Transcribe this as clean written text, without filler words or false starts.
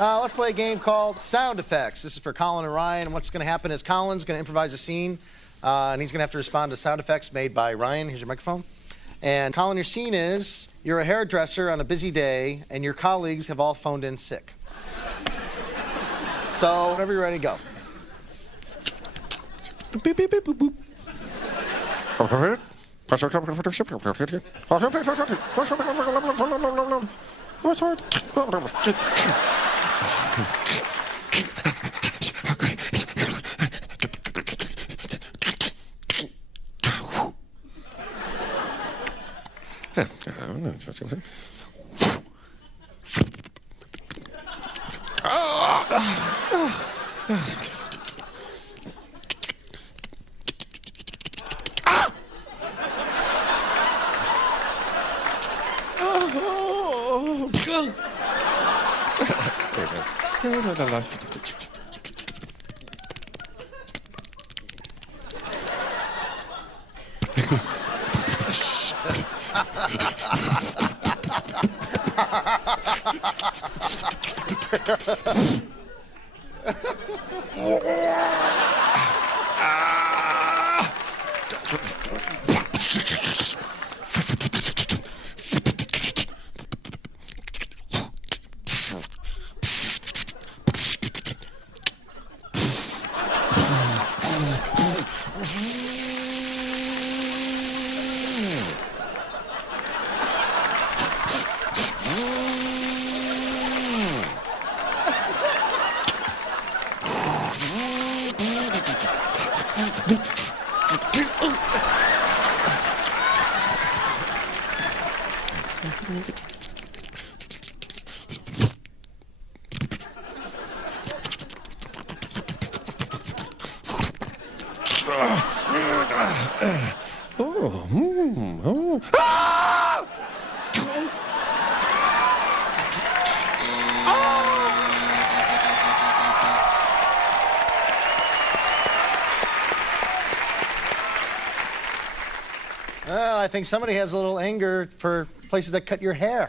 Let's play a game called Sound Effects. This is for Colin and Ryan. And what's going to happen is Colin's going to improvise a scene, and he's going to have to respond to sound effects made by Ryan. Here's your microphone. And Colin, your scene is you're a hairdresser on a busy day, and your colleagues have all phoned in sick. So whenever you're ready, go. Beep, beep, beep, boop, boop. Well, I think somebody has a little anger for places that cut your hair.